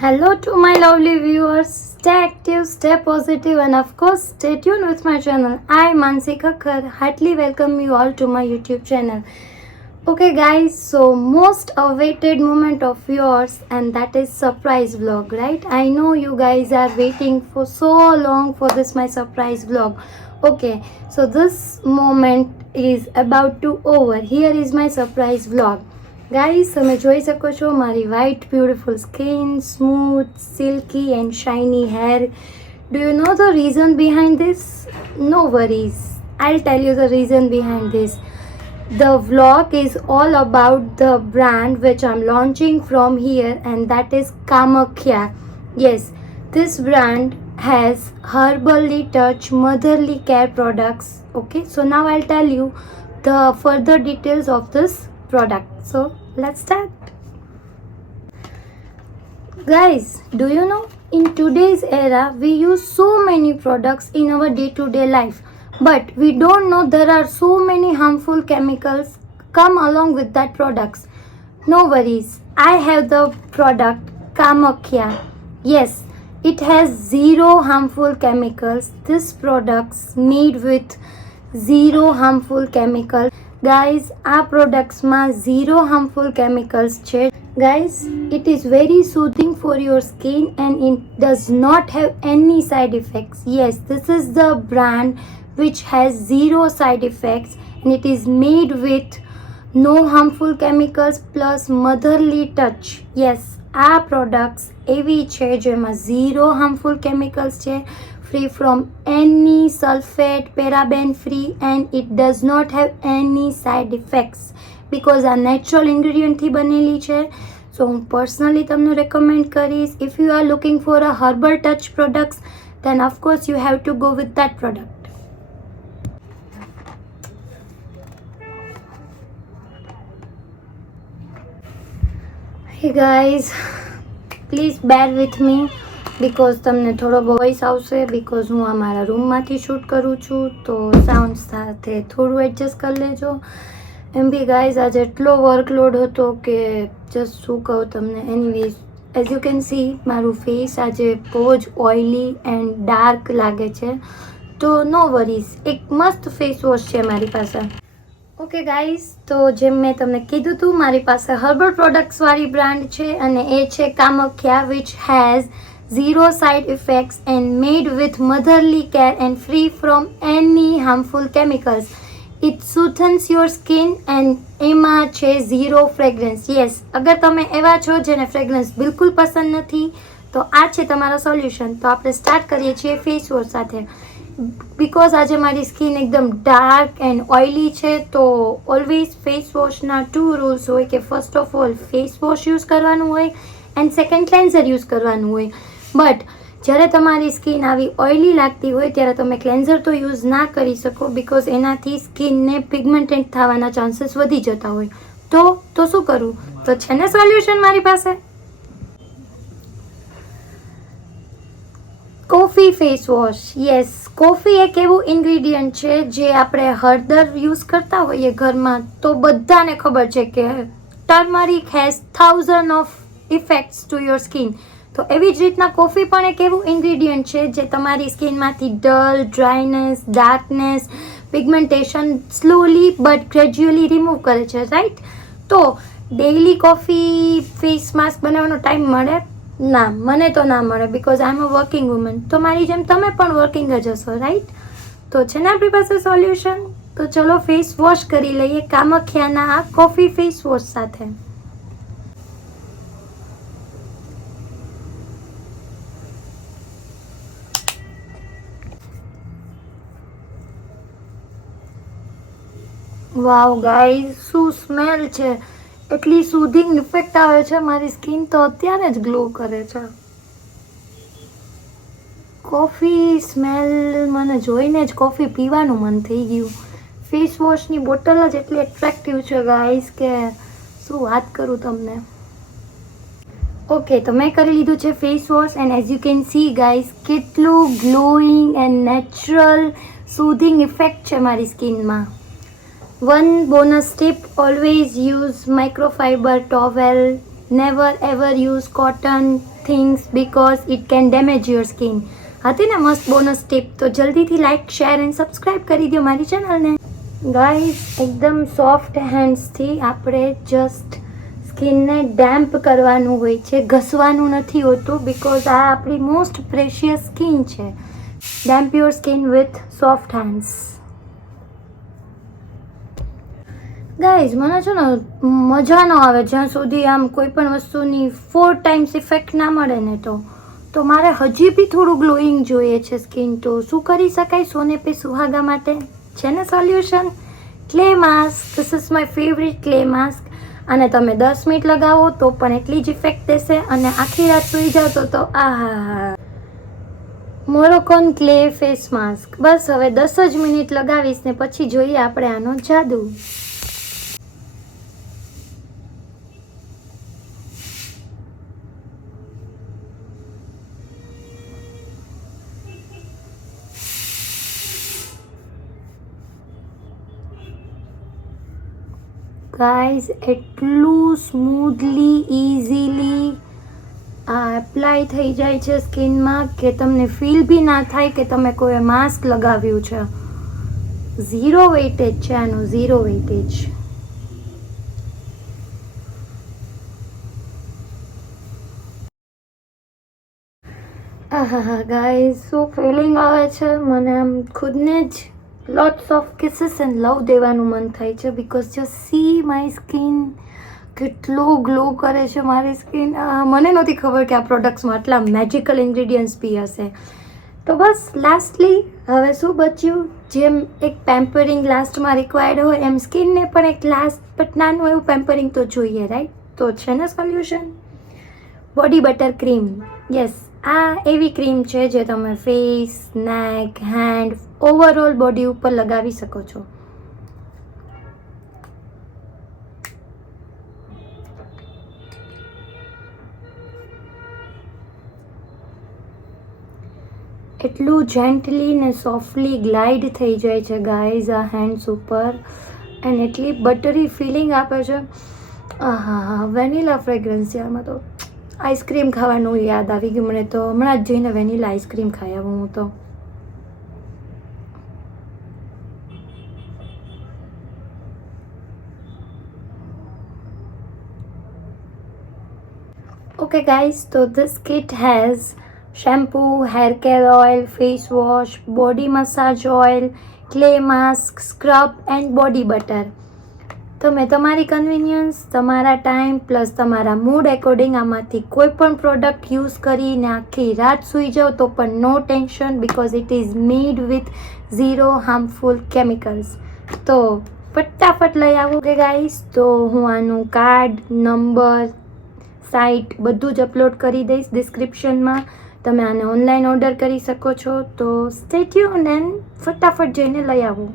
Hello to my lovely viewers. Stay active, stay positive, and of course, stay tuned with my channel. I, Mansi Kakkar, heartily welcome you all to my YouTube channel. Okay, guys, so most awaited moment of yours, and that is surprise vlog, right? I know you guys are waiting for so long for this my surprise vlog. Okay, so this moment is about to over. Here is my surprise vlog. Guys, તમે જોઈ શકો છો મારી white beautiful skin, smooth, silky and shiny hair. Do you know the reason behind this? No worries, I'll tell you the reason behind this. The vlog is all about the brand which I'm launching from here, and that is Kamakhya. Yes, this brand has herbally touch motherly care products. Okay, so now I'll tell you the further details of this product. So let's start. Guys, do you know in today's era we use so many products in our day-to-day life, but we don't know there are so many harmful chemicals come along with that products. No worries, I have the product Kamakhya. Yes, it has zero harmful chemicals. This products made with zero harmful chemicals. Guys, આ પ્રોડક્ટ્સમાં zero harmful chemicals છે. Guys, it is very soothing for your skin and it does not have any side effects. Yes, this is the brand which has zero side effects and it is made with no harmful chemicals plus motherly touch. Yes, આ products એવી છે જેમાં zero harmful chemicals છે, free from any sulfate, paraben free, and it does not have any side effects because આ natural ingredient થી બનેલી છે. સો હું પર્સનલી તમને રેકમેન્ડ કરીશ. If you are looking for a herbal touch products, then of course you have to go with that product. Hey guys, please bear with me because તમને થોડો voice આવશે, because હું અમારા રૂમમાંથી શૂટ કરું છું, તો સાઉન્ડ સાથે થોડું એડજસ્ટ કરી લેજો. એમ બી ગાઈઝ, આજે એટલો વર્કલોડ હતો કે જસ્ટ શું કહું તમને. Anyways, as you can see મારું ફેસ આજે બહુ જ ઓઇલી એન્ડ ડાર્ક લાગે છે, તો નો વરીઝ, એક મસ્ત ફેસ વોશ છે મારી પાસે. ઓકે ગાઈઝ, તો જેમ મેં તમને કીધું હતું, મારી પાસે હર્બલ પ્રોડક્ટ્સવાળી બ્રાન્ડ છે અને એ છે Kamakhya, which has zero side effects and made with motherly care and free from any harmful chemicals. It soothes your skin and એમાં છે zero fragrance. Yes, અગર તમે એવા છો જેને ફ્રેગ્રન્સ બિલકુલ પસંદ નથી, તો આ છે તમારો સોલ્યુશન. તો આપણે સ્ટાર્ટ કરીએ છીએ ફેસ વોશ સાથે. બિકોઝ આજે મારી સ્કિન એકદમ ડાર્ક એન્ડ ઓઇલી છે, તો ઓલવેઝ ફેસ વોશના 2 રૂલ્સ હોય કે first of all face wash use કરવાનું હોય એન્ડ સેકન્ડ ક્લેન્ઝર યુઝ કરવાનું હોય. બટ જ્યારે તમારી સ્કિન આવી ઓઇલી લાગતી હોય ત્યારે તમે ક્લેન્ઝર તો યુઝ ના કરી શકો, બિકોઝ એનાથી સ્કિનને પિગમેન્ટેડ થવાના ચાન્સીસ વધી જતા હોય. તો શું કરવું? તો છે ને સોલ્યુશન મારી પાસે. Coffee face wash. Yes, coffee એક એવું ઇન્ગ્રીડિયન્ટ છે જે આપણે હળદર યુઝ કરતા હોઈએ ઘરમાં, તો બધાને ખબર છે કે turmeric has 1000 of effects to your skin. તો એવી જ રીતના કોફી પણ એક એવું ઇન્ગ્રીડિયન્ટ છે જે તમારી સ્કિનમાંથી dull, dryness, darkness, pigmentation slowly but gradually remove કરે છે, રાઈટ? તો ડેઇલી કોફી ફેસ માસ્ક બનાવવાનો ટાઈમ મળે? ના, મને તો ના મળે, because I am a working woman. તો મારી જેમ તમે પણ વર્કિંગ જ હશો, રાઈટ? તો છે ને આપણી પાસે સોલ્યુશન. તો ચલો ફેસ વોશ કરી લઈએ કામખ્યાના આ કોફી ફેસ વોશ સાથે. વાવ ગાઈઝ, શું સ્મેલ છે! એટલી સુધિંગ ઇફેક્ટ આવે છે, મારી સ્કિન તો અત્યારે જ ગ્લો કરે છે. કોફી સ્મેલ મને જોઈને જ કોફી પીવાનું મન થઈ ગયું. ફેસ વોશની બોટલ જ એટલી એટ્રેક્ટિવ છે ગાઈઝ કે શું વાત કરું તમને. ઓકે, તો મેં કરી લીધું છે face wash and as you can see guys, કેટલું ગ્લોઈંગ એન્ડ નેચરલ સુધિંગ ઇફેક્ટ છે મારી સ્કિનમાં. One bonus tip, always use microfiber towel. Never ever use cotton, things because it can damage your skin. હતી ને મસ્ત બોનસ ટીપ, તો જલ્દીથી like share and subscribe કરી દો મારી ચેનલને. ગાઈઝ, એકદમ સોફ્ટ હેન્ડ્સથી આપણે જસ્ટ સ્કિનને ડેમ્પ કરવાનું હોય છે, ઘસવાનું નથી હોતું, બિકોઝ આ આપણી મોસ્ટ પ્રેશિયસ સ્કિન છે. Damp your skin with soft hands. Guys, મને છે ને મજા ન આવે જ્યાં સુધી આમ કોઈ પણ વસ્તુની 4 times ઇફેક્ટ ના મળે ને, તો મારે હજી બી થોડું ગ્લોઈંગ જોઈએ છે સ્કિન. તો શું કરી શકાય સોને પે સુહાગા માટે? છે ને solution, clay mask. This is my favourite clay mask. અને તમે 10 મિનિટ લગાવો તો પણ એટલી જ ઇફેક્ટ દેશે, અને આખી રાત સૂઈ જાઓ તો આહા. મોરોકોન ક્લે ફેસ માસ્ક. બસ હવે 10 જ મિનિટ લગાવીશ ને પછી જોઈએ આપણે આનો જાદુ. ગાઈઝ, એટલું સ્મૂધલી ઇઝીલી આ એપ્લાય થઈ જાય છે સ્કિનમાં કે તમને ફીલ બી ના થાય કે તમે કોઈ માસ્ક લગાવ્યું છે. ઝીરો વેઇટેજ છે આનું, ઝીરો વેઇટેજ. આહા ગાઈઝ, શું ફિલિંગ આવે છે. મને આમ ખુદને જ lots of kisses and love દેવાનું મન થાય છે, because just see my skin, કેટલો ગ્લો કરે છે મારી સ્કિન. મને નહોતી ખબર કે આ પ્રોડક્ટ્સમાં આટલા મેજિકલ ઇન્ગ્રીડિયન્ટ્સ બી હશે. તો બસ લાસ્ટલી હવે શું બચ્યું, જેમ એક પેમ્પરિંગ લાસ્ટમાં રિક્વાયર્ડ હોય એમ સ્કિનને પણ એક લાસ્ટ બટ નાનું એવું પેમ્પરિંગ તો જોઈએ, રાઈટ? તો છે ને solution, body butter cream. Yes, આ એવી ક્રીમ છે જે તમે ફેસ, નેક, હેન્ડ, ઓવરઓલ બોડી ઉપર લગાવી શકો છો. એટલું જેન્ટલી ને સોફ્ટલી ગ્લાઇડ થઈ જાય છે ગાઈઝ આ હેન્ડ્સ ઉપર, એન્ડ એટલી બટરી ફિલિંગ આપે છે. હા, વેનીલા ફ્રેગ્રન્સ છે આમાં. તો આઈસ્ક્રીમ ખાવાનું યાદ આવી ગયું મને, તો હમણાં જ જઈને વેનીલા આઈસ્ક્રીમ ખાઈ આવું હું તો. Okay guys, so this kit has shampoo, hair care oil, face wash, body massage oil, clay mask, scrub and body butter. તમે તમારી કન્વિનિયન્સ, તમારા ટાઈમ પ્લસ તમારા મૂડ એકોર્ડિંગ આમાંથી કોઈ પણ પ્રોડક્ટ યુઝ કરીને આખી રાત સૂઈ જાઓ તો પણ no tension, because it is made with zero harmful chemicals. તો ફટાફટ લઈ આવો કે ગાઈસ. તો હું આનું કાર્ડ, નંબર, સાઇટ બધું જ અપલોડ કરી દઈશ ડિસ્ક્રિપ્શનમાં. તમે આને ઓનલાઈન ઓર્ડર કરી શકો છો. તો સ્ટે ટ્યુન્ડ એન્ડ ફટાફટ જઈને લઈ આવો.